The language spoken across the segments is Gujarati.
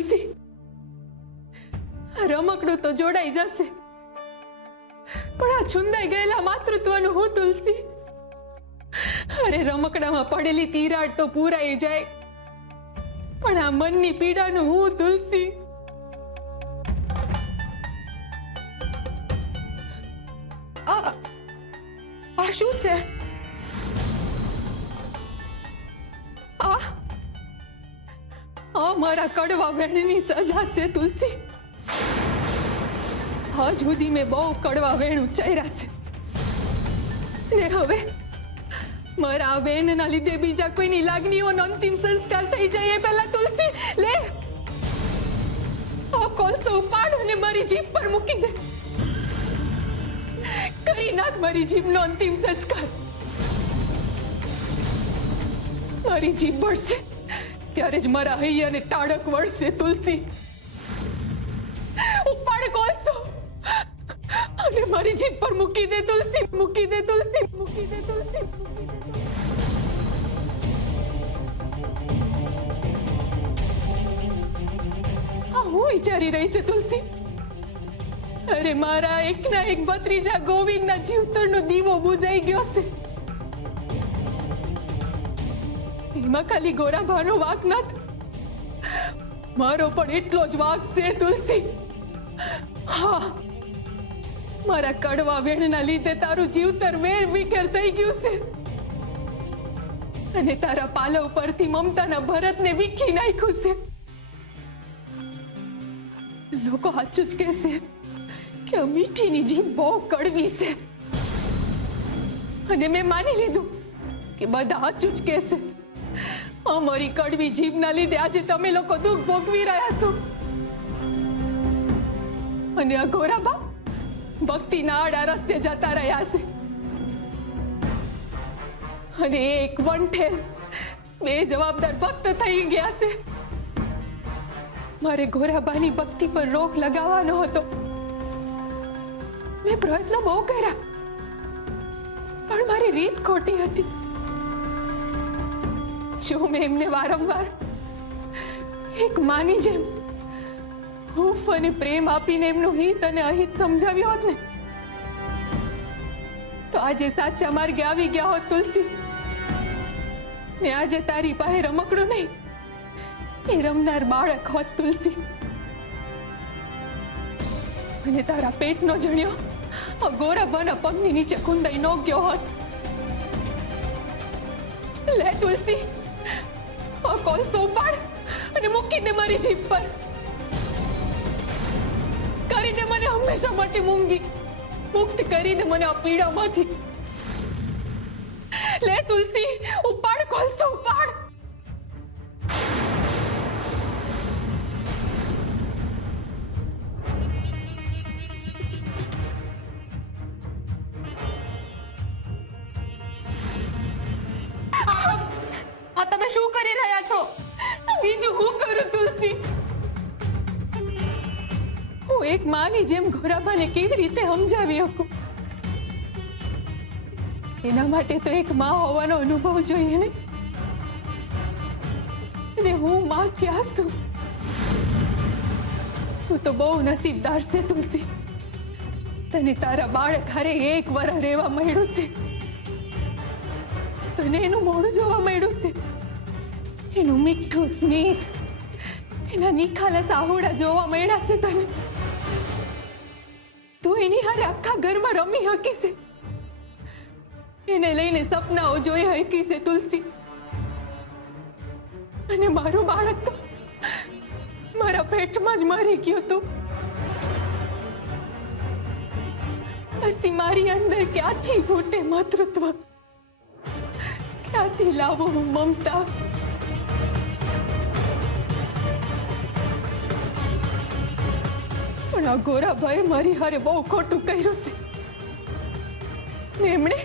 તુલસી, આ રમકડું તો જોડાઈ જશે, પણ આ છુંદાઈ ગયેલા માતૃત્વનું હું તુલસી? અરે રમકડામાં પડેલી તિરાડ તો પૂરાઈ જાય, પણ આ મનની પીડાનું હું તુલસી? આ શું છે? આ મારા કડવા વેણની સજા છે તુલસી. આજ સુધી મેં બહુ કડવા વેણ ઉચ્ચાર્યા છે, ને હવે મારા આ વેણના લીધે બીજા કોઈની લાગણીઓનો અંતિમ સંસ્કાર થઈ જાય એ પહેલા તુલસી લે આ કોલસો ઉપાડ અને મારી જીભ પર મૂકી દે. કરી નાખ મારી જીભનો અંતિમ સંસ્કાર. મારી જીભ બળશે ત્યારે જ મારા હૈયાને ટાળક વળશે તુલસી. ઉપાડ કોલસો અને મારી જીભ પર મૂકી દે તુલસી, મૂકી દે તુલસી, મૂકી દે તુલસી. હું વિચારી રહી છે તુલસી? અરે મારા એકના એક ભત્રીજા ગોવિંદના જીવતરનો દીવો બુજાઈ ગયો છે. એમાં ખાલી ગોરાભાનો વાંક નથી, મારો પણ એટલો જ વાંક છે તુલસી. હા, મારા કડવા વેણના લીધે તારું જીવતર વેર વિખેર થઈ ગયું છે, અને તારા પાલવ પરથી મમતાના ભરતને વીખી નાખ્યું છે. લોકો સાચું જ કહેશે કે આ મીઠીની જીભ બહુ કડવી છે, અને મેં માની લીધું કે બધા સાચું જ કહેશે. અમારી કડવી જીભના લીધે આજે તમે લોકો દુઃખ ભોગવી રહ્યા છો, અને આ ગોરાબા ભક્તિના આડા રસ્તે જતા રહ્યા છે, અને એક વંઠેલ બે જવાબદાર ભક્ત થઈ ગયા છે. મારે ગોરાબાની ભક્તિ પર રોક લગાવવાનો હતો. મેં પ્રયત્ન બહુ કર્યા, પણ મારી રીત ખોટી હતી. જો મેં એમને વારંવાર એક માની જેમ હૂંફ અને પ્રેમ આપીને એમનું હિત અને અહિત સમજાવ્યો હોત ને, તો આજે સાચા માર્ગે આવી ગયા હોત તુલસી. ને આજે તારી પાસે રમકડું નહીં, એ રમનાર બાળક હોત તુલસી. અને તારા પેટનો જણ્યો આ ગોરાબાના પગની નીચે ખૂંદાઈ ન ગયો હોત. લે તુલસી, આ કોલસો ઉપાડ અને મૂકી દે મારી જીભ પર. કરી દે મને હંમેશા માટે મૂંગી, મુક્ત કરી દે મને આ પીડામાંથી. લે તુલસી, ઉપાડ કોલસો, ઉપાડ. તમે શું કરી રહ્યા છો? બીજું હું કરું તુલસી? હું એક માની જેમ ગોરાબાને કેવી રીતે સમજાવી શકું? એના માટે તો એક માં હોવાનો અનુભવ જોઈએ ને. અને હું માં ક્યાં છું? તું તો બહુ નસીબદાર છે તુલસી. તને તારા બાળક હારે એક વર્ષ રહેવા મળ્યું છે. તને એનું મોઢું જોવા મળ્યું છે, એનું મીઠું સ્મિત, એના નિખાલસ આહોડા જોવા મળ્યા છે તને. તું એની હારે આખા ઘરમાં રમી હકી છે, એને લઈને સપનાઓ જોઈ હકી છે તુલસી. અને મારું બાળક તો મારા પેટમાં જ મરી ગયું તું. પછી મારી અંદર ક્યાંથી ફૂટે માતૃત્વ? ક્યાંથી લાવો હું મમતા? પણ આ ગોરાભાઈ મારી હારે બહુ ખોટું કર્યું છે. એમણે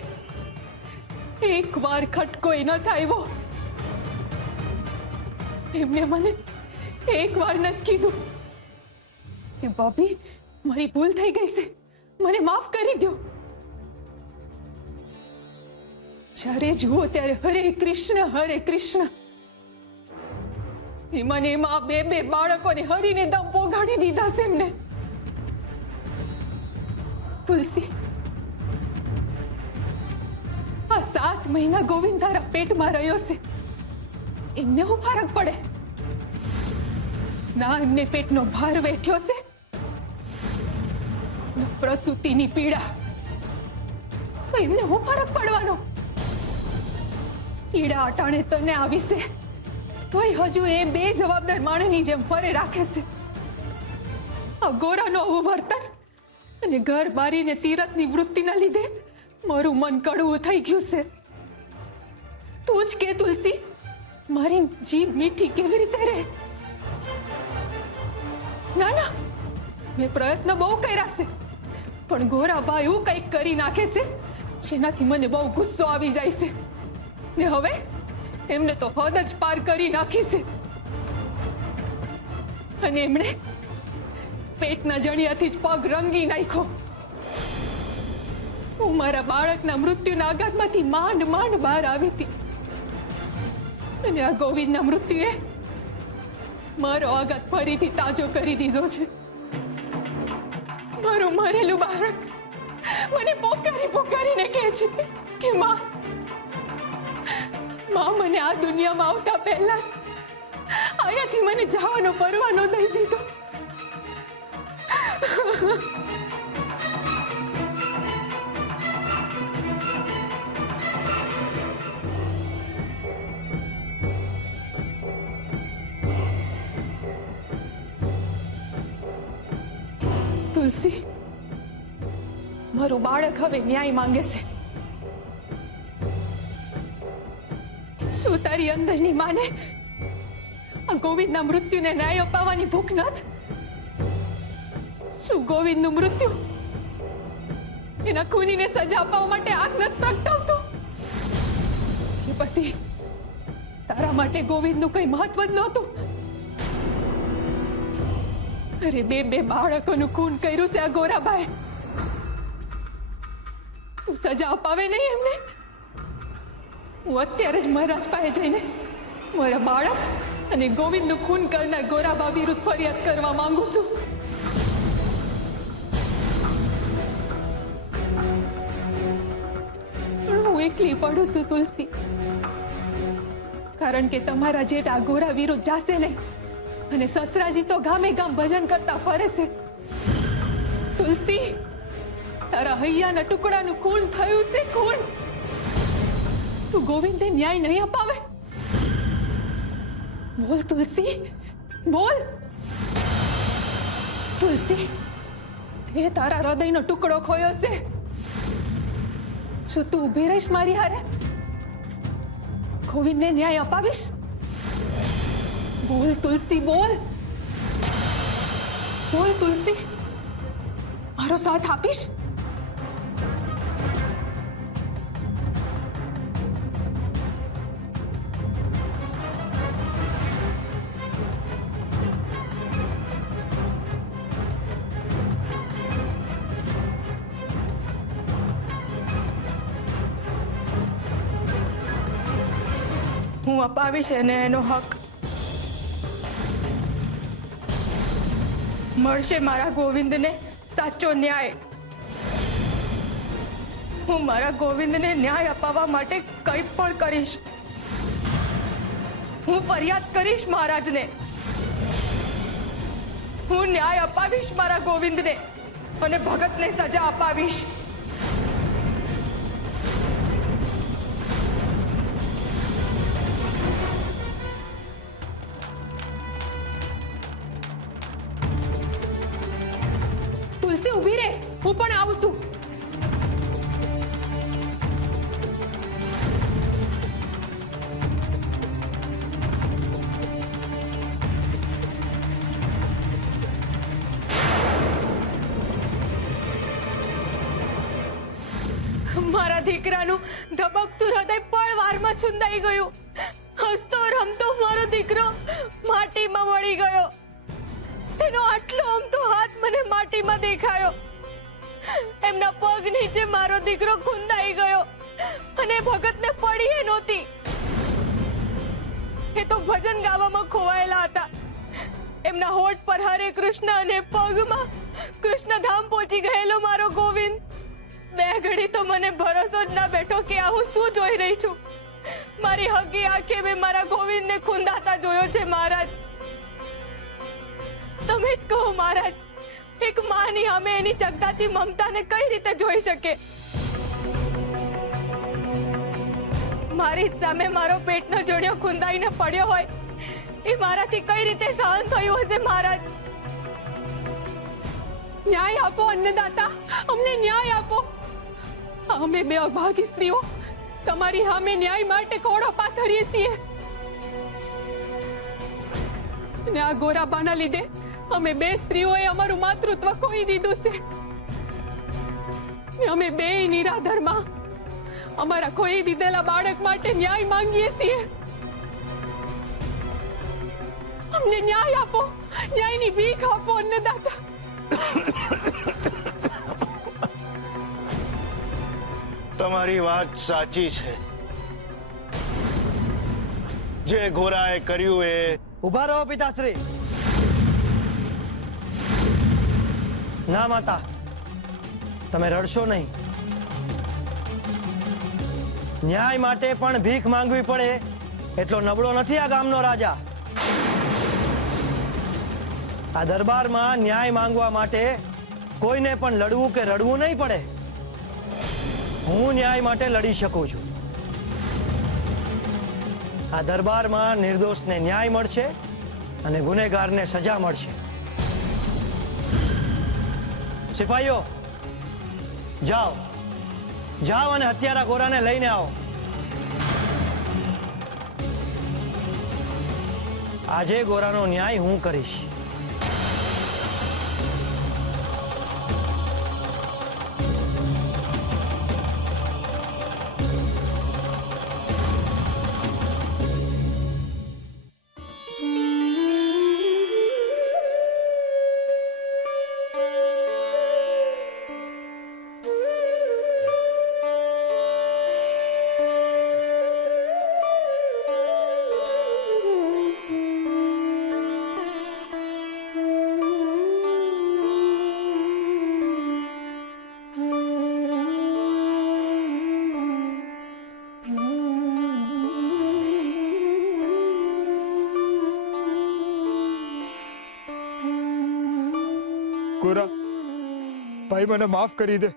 એક વાર ખટકોય ન થાયવો. એમને મને એક વાર નથી કીધું કે ભાભી મારી ભૂલ થઈ ગઈ છે, મને માફ કરી દો. જ્યારે જુઓ ત્યારે હરે કૃષ્ણ હરે કૃષ્ણ મને એમાં બે બાળકોને હરીને દમ પોગાડી દીધા છે એમને. તુલસી, આ 7 મહિના ગોવિંદ તારા પેટમાં રહ્યો છે, એમને શું ફરક પડે? ના એમને પેટનો ભાર વેઠ્યો છે, પ્રસૂતિની પીડા, તો એમને શું ફરક પડવાનો? પીડા અટાણે તને આવી છે, તોય હજુ એ બે જવાબદાર માણસની જેમ ફરે રાખે છે. આ ગોરાનો આવું વર્તન અને ઘર બારીને તીરથની વૃત્તિના લીધે મારું મન કડવું થઈ ગયું છે. તું જ કે તુલસી, મારી જીભ મીઠી કેવી રીતે રહે? ના ના, મેં પ્રયત્ન બહુ કર્યા છે, પણ ગોરાબા એવું કંઈક કરી નાખે છે જેનાથી મને બહુ ગુસ્સો આવી જાય છે. ને હવે એમને તો હદ જ પાર કરી નાખી છે, અને એમણે પેટના જણિયાથી જ પગ રંગી નાખ્યો. હું મારા બાળકના મૃત્યુના આઘાતમાંથી માંડ બહાર આવી હતી, અને આ ગોવિંદના મૃત્યુએ મારો આઘાત ફરીથી તાજો કરી દીધો છે. મારું મરેલું બાળક મને પોકારીને કહે છે કે માં, મને આ દુનિયામાં આવતા પહેલા જ અહીંયાથી મને જવાનો પરવાનો દઈ દીધો. તુલસી, મારું બાળક હવે ન્યાય માંગે છે. શું તારી અંદરની માને આ ગોવિંદના મૃત્યુને ન્યાય અપાવવાની ભૂખ નથી? શું ગોવિંદનું મૃત્યુ એના ખૂનીને સજા અપાવવા માટે આગ નથી પ્રગટાવતો? કે પછી તારા માટે ગોવિંદનું કઈ મહત્વ જ નહોતું? અરે બે બાળકોનું ખૂન કર્યું છે આ ગોરાબાએ. તું સજા અપાવે નહીં એમને? હું અત્યારે જ મહારાજ પાસે જઈને મારા બાળક અને ગોવિંદનું ખૂન કરનાર ગોરાબા વિરુદ્ધ ફરિયાદ કરવા માંગુ છું. પણ હું એકલી પડું છું તુલસી, કારણ કે તમારા જેઠ આ ગોરા વિરુદ્ધ જાશે નહીં, અને સસરાજી તો ગામે ગામ ભજન કરતા ફરે છે. તુલસી, તારા હૈયાના ટુકડાનું ખૂન થયું છે, ખૂન. તું ગોવિંદને ન્યાય નહીં અપાવે? બોલ તુલસી, બોલ. તુલસી, તે તારા હૃદયનો ટુકડો ખોયો છે. શું તું ઊભી રહીશ મારી હારે? ગોવિંદને ન્યાય અપાવીશ? બોલ તુલસી, બોલ. બોલ તુલસી, મારો સાથ આપીશ? હું અપાવીશ એને એનો હક. મળશે મારા ગોવિંદને સાચો ન્યાય. હું મારા ગોવિંદને ન્યાય અપાવવા માટે કંઈ પણ કરીશ. હું ફરિયાદ કરીશ મહારાજને. હું ન્યાય અપાવીશ મારા ગોવિંદને અને ભગતને સજા અપાવીશ. તુલસી ઊભી રહે, હું પણ આવું છું. મારા દીકરાનું ધબકતું હૃદય પણ વારમાં છુંદાઈ ગયું. હસતો રમતો મારો દીકરો માટીમાં વળી ગયો. એનો આટલો અમથો હાથ મને માટીમાં દેખાયો. એમના પગ નીચે મારો દીકરો ખૂંદાઈ ગયો અને ભગતને પડી એ નહોતી. એ તો ભજન ગાવામાં ખોવાયેલા હતા. એમના હોઠ પર હરે કૃષ્ણ અને પગમાં કૃષ્ણધામ પહોંચી ગયેલો મારો ગોવિંદ. બે ઘડી તો મને ભરોસો જ ના બેઠો કે આ હું શું જોઈ રહી છું. મારી હગી આંખે મેં મારા ગોવિંદને ખૂંદાતા જોયો છે મહારાજ. તમે જ કહો મહારાજ, એક માની અમે એની ચગદાતી મમતાને કઈ રીતે જોઈ શકે? મારી સામે મારો પેટનો જોડિયો ખૂંદાઈને પડ્યો હોય એ મારાથી કઈ રીતે સહન થયું હશે મહારાજ? ન્યાય આપો અન્નદાતા, અમને ન્યાય આપો. અમે બે અભાગી સ્ત્રીઓ તમારી સામે ન્યાય માટે ખોડો પાથરીએ છીએ. ને આ ગોરાબાના લીધે અમે બે સ્ત્રીઓએ અમારું માતૃત્વ ખોઈ દીધું છે. ને અમે બે નિરાધરમાં અમારા ખોઈ દીધેલા બાળક માટે ન્યાય માંગીએ છીએ. અમને ન્યાય આપો, ન્યાયની ભીખ આપો અન્નદાતા. તમારી વાત સાચી છે. જે ગોરાએ કર્યું એ. ઉભા રહો પિતાશ્રી. ના માતા, તમે રડશો નહીં. ન્યાય માટે પણ ભીખ માંગવી પડે એટલો નબળો નથી આ ગામનો રાજા. આ દરબારમાં ન્યાય માંગવા માટે કોઈને પણ લડવું કે રડવું નહીં પડે. હું ન્યાય માટે લડી શકું છું. આ દરબારમાં નિર્દોષને ન્યાય મળશે અને ગુનેગારને સજા મળશે. સિપાહીઓ, જાઓ જાઓ અને હત્યારા ગોરાને લઈને આવો. આજે ગોરાનો ન્યાય હું કરીશ. ગોરા ભાઈ, મને માફ કરી દે.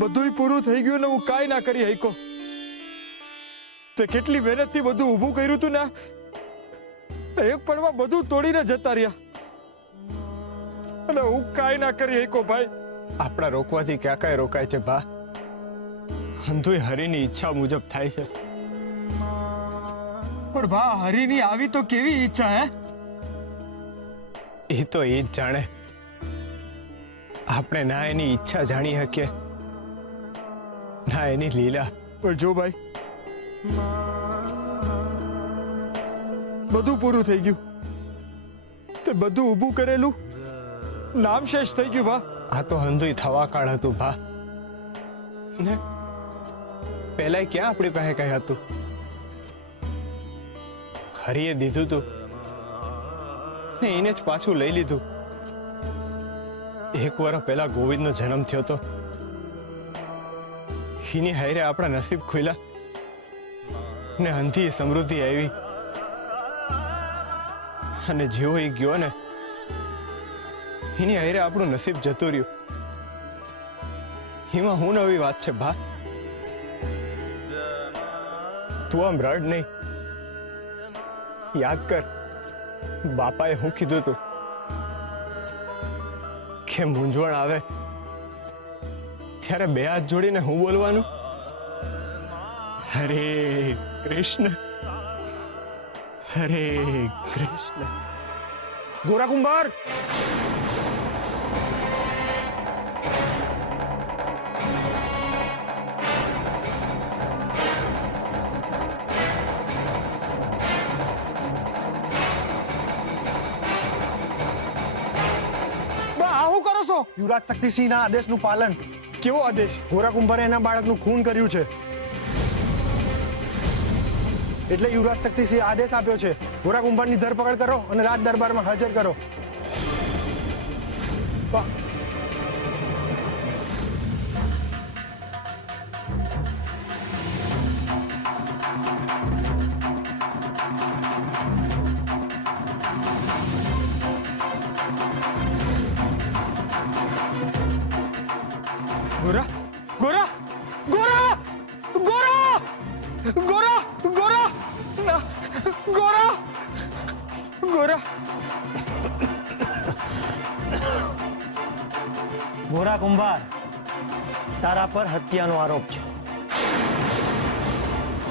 બધું પૂરું થઈ ગયું ને હું કાંઈ ના કરી હઈકો. તે કેટલી મહેનતથી બધું ઊભું કર્યું તું ને, એક પળમાં બધું તોડીને જતા રહ્યા અને હું કાંઈ ના કરી હઈકો. ભાઈ, આપણા રોકવાથી ક્યાં કાંઈ રોકાય છે ભા. અંધુય હરિની ઈચ્છા મુજબ થાય છે. પણ ભા, હરિની આવી તો કેવી ઈચ્છા હે? એ તો એ જ જાણે. આપણે ના એની ઈચ્છા જાણી શકીએ ના એની લીલા. પણ જો ભાઈ, બધું પૂરું થઈ ગયું. તે બધું ઊભું કરેલું નામ શેષ થઈ ગયું ભા. આ તો હંધુય થવા કાળ હતું ભા. ને પહેલા ક્યાં આપણી પાસે કઈ હતું? હરિએ દીધું તું ને એને જ પાછું લઈ લીધું. એક વર્ષ પહેલા ગોવિંદનો જન્મ થયો તો એની હારે આપણા નસીબ ખુલ્યા ને અંધી સમૃદ્ધિ આવી. અને જેવો એ ગયો ને એની હારે આપણું નસીબ જતું રહ્યું. એમાં હું નવી વાત છે ભા. તું આમ રડ નહીં. યાદ કર, બાપાએ હું કીધું તું કે મૂંઝવણ આવે ત્યારે બે હાથ જોડીને હું બોલવાનું, હરે કૃષ્ણ હરે કૃષ્ણ. ગોરા કુંભાર, યુવરાજ શક્તિસિંહના આદેશનું પાલન. કેવો આદેશ? ગોરા કુંભારે એના બાળકનું ખૂન કર્યું છે. એટલે યુવરાજ શક્તિસિંહ આદેશ આપ્યો છે ગોરા કુંભારની ધરપકડ કરો અને રાજ દરબારમાં હાજર કરો. ગોરા ગોરા ગોરા ગોરા ગોરા ગોરા ના, ગોરા ગોરા ગોરા કુંભાર, તારા પર હત્યાનો આરોપ છે.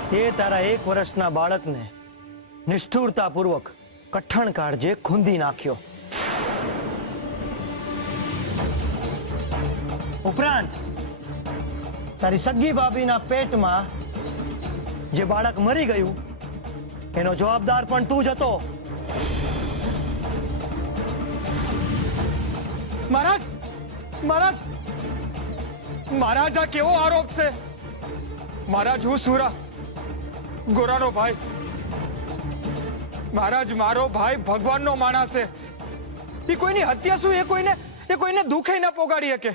તે તારા 1 વર્ષના બાળકને નિષ્ઠુરતાપૂર્વક કઠણ કાળજે ખૂંદી નાખ્યો. ઉપરાંત તારી સગી ભાભીના પેટમાં જે બાળક મરી ગયું એનો જવાબદાર પણ તું જ હતો. મહારાજ મહારાજ મહારાજ, આ કેવો આરોપ છે? મહારાજ, હું સુરા, ગોરાનો ભાઈ. મહારાજ, મારો ભાઈ ભગવાનનો માણસ છે. એ કોઈની હત્યા શું, એ કોઈને દુખે ના પોગાડી શકે.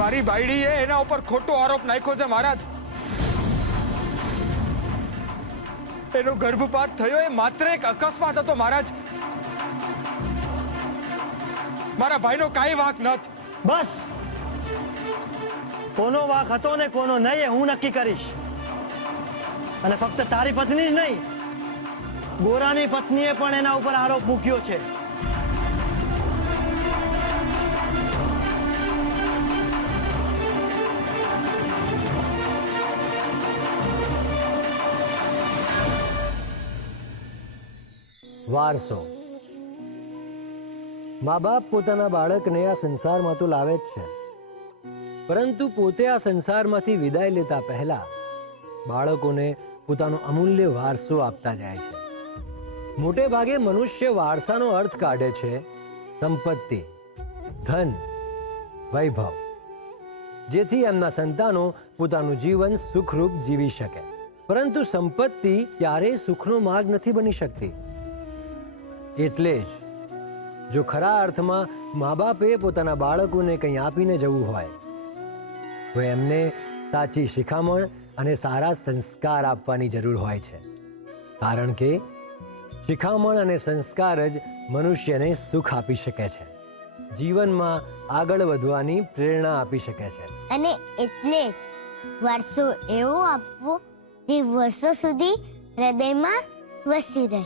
મારી બાયડીએ એના ઉપર ખોટો આરોપ નાખ્યો છે મહારાજ. એનો ગર્ભપાત થયો એ માત્ર એક અકસ્માત હતો મહારાજ. મારા ભાઈનો કાંઈ વાંક નથી. બસ, કોનો વાંક હતો ને કોનો નહીં એ હું નક્કી કરીશ. અને ફક્ત તારી પત્ની જ નહીં, ગોરાની પત્નીએ પણ એના ઉપર આરોપ મૂક્યો છે. વારસો. મા બાપ પોતાના બાળકને આ સંસારમાં તો લાવે જ છે, પરંતુ પોતે આ સંસારમાંથી વિદાય લેતા પહેલા બાળકોને પોતાનો અમૂલ્ય વારસો આપતા જાય છે. મોટે ભાગે મનુષ્ય વારસાનો અર્થ કાઢે છે સંપત્તિ, ધન, વૈભવ, જેથી એમના સંતાનો પોતાનું જીવન સુખરૂપ જીવી શકે. પરંતુ સંપત્તિ ક્યારેય સુખનો માર્ગ નથી બની શકતી. એટલે જ જો ખરા અર્થમાં મા બાપે પોતાના બાળકોને કંઈ આપીને જવું હોય તો એમને સાચી શિખામણ અને સારા સંસ્કાર આપવાની જરૂર હોય છે. કારણ કે શિખામણ અને સંસ્કાર જ મનુષ્યને સુખ આપી શકે છે, જીવનમાં આગળ વધવાની પ્રેરણા આપી શકે છે. અને એટલે જ વારસો એવો આપવો જે વર્ષો સુધી હૃદયમાં વસી રહે.